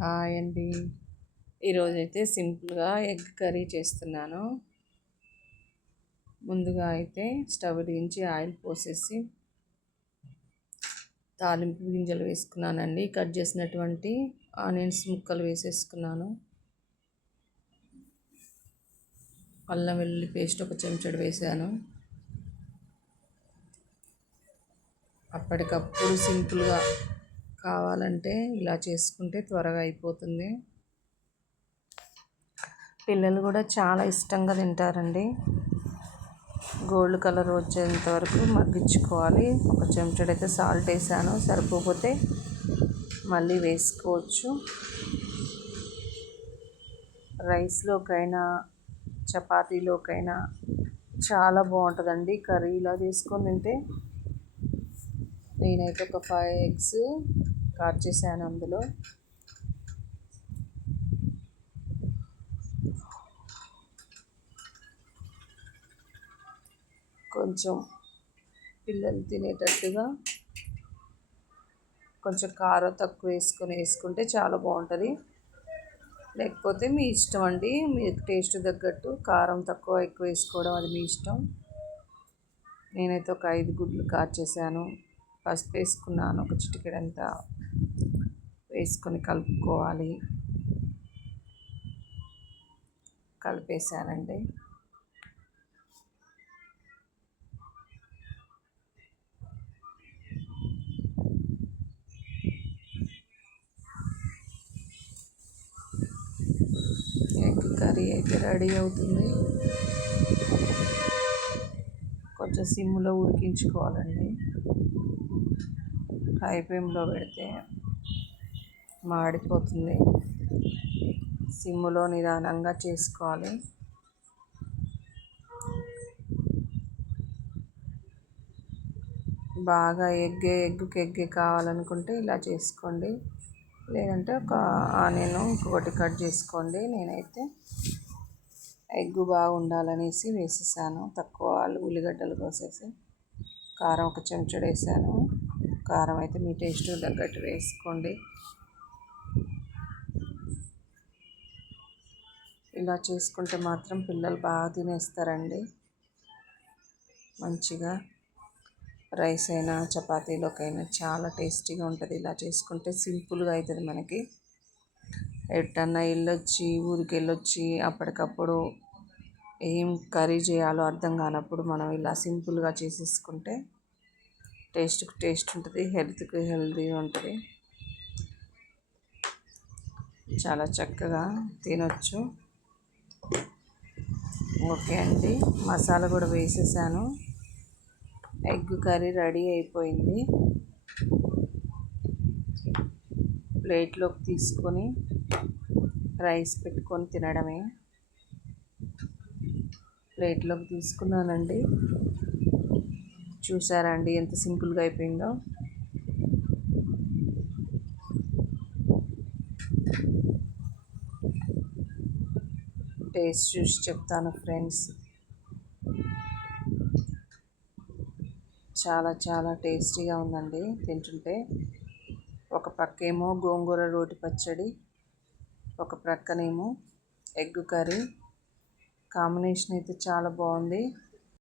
Hi అండి ఈరోజైతే సింపుల్గా ఎగ్ కర్రీ చేస్తున్నాను. ముందుగా అయితే స్టవ్ దించి ఆయిల్ పోసేసి తాలింపు గింజలు వేసుకున్నానండి. కట్ చేసినటువంటి ఆనియన్స్ ముక్కలు వేసేసుకున్నాను. అల్లం వెల్లుల్లి పేస్ట్ ఒక చెంచడు వేసాను. అప్పటికప్పుడు సింపుల్గా కావాలంటే ఇలా చేసుకుంటే త్వరగా అయిపోతుంది. పిల్లలు కూడా చాలా ఇష్టంగా తింటారండి. గోల్డ్ కలర్ వచ్చేంత వరకు మగ్గించుకోవాలి. ఒక అయితే సాల్ట్ వేసాను. సరిపోతే మళ్ళీ వేసుకోవచ్చు. రైస్లోకైనా చపాతీలోకైనా చాలా బాగుంటుందండి. కర్రీ ఇలా తీసుకొని తింటే నేనైతే ఒక ఫైవ్ ఎగ్స్ కట్ చేశాను అందులో. కొంచెం పిల్లలు తినేటట్టుగా కొంచెం కారం తక్కువ వేసుకొని వేసుకుంటే చాలా బాగుంటుంది. లేకపోతే మీ ఇష్టం అండి మీ టేస్ట్ తగ్గట్టు కారం తక్కువ ఎక్కువ వేసుకోవడం అది మీ ఇష్టం. నేనైతే ఒక ఐదు గుడ్లు కాచేసాను పసుపు వేసుకున్నాను ఒక చిటికెడంతా వేసుకొని కలుపుకోవాలి. కలిపేసానండి ఎగ్ కర్రీ అయితే రెడీ అవుతుంది. కొంచెం సిమ్లో ఉడికించుకోవాలండి. హై ఫ్లేమ్లో పెడితే మాడిపోతుంది. సిమ్లో నిదానంగా చేసుకోవాలి. బాగా ఎగ్గే ఎగ్గుకి ఎగ్గే కావాలనుకుంటే ఇలా చేసుకోండి. లేదంటే ఒక ఆనియన్ ఇంకొకటి కట్ చేసుకోండి. నేనైతే ఎగ్గు బాగుండాలనేసి వేసేసాను. తక్కువ ఉల్లిగడ్డలు కోసేసి కారం ఒక చెంచుడు వేసాను. కారం అయితే మీ టేస్ట్ తగ్గట్టు వేసుకోండి. ఇలా చేసుకుంటే మాత్రం పిల్లలు బాగా తినేస్తారండి. మంచిగా రైస్ అయినా చపాతీలోకైనా చాలా టేస్టీగా ఉంటుంది. ఇలా చేసుకుంటే సింపుల్గా అవుతుంది మనకి. ఎట్టన్నా వెళ్ళొచ్చి ఊరికి వెళ్ళొచ్చి అప్పటికప్పుడు ఏం కర్రీ చేయాలో అర్థం కానప్పుడు మనం ఇలా సింపుల్గా చేసేసుకుంటే టేస్ట్కి టేస్ట్ ఉంటుంది హెల్త్కి హెల్తీగా ఉంటుంది. చాలా చక్కగా తినొచ్చు. ఓకే అండి మసాలా కూడా వేసేసాను. ఎగ్ కర్రీ రెడీ అయిపోయింది. ప్లేట్లోకి తీసుకొని రైస్ పెట్టుకొని తినడమే. ప్లేట్లోకి తీసుకున్నానండి. చూసారా అండి ఎంత సింపుల్గా అయిపోయిందో. టేస్ట్ చూసి చెప్తాను ఫ్రెండ్స్. చాలా చాలా టేస్టీగా ఉందండి తింటుంటే. ఒక పక్కేమో గోంగూర రోటి పచ్చడి ఒక ప్రక్కనేమో ఎగ్ కర్రీ. కాంబినేషన్ అయితే చాలా బాగుంది.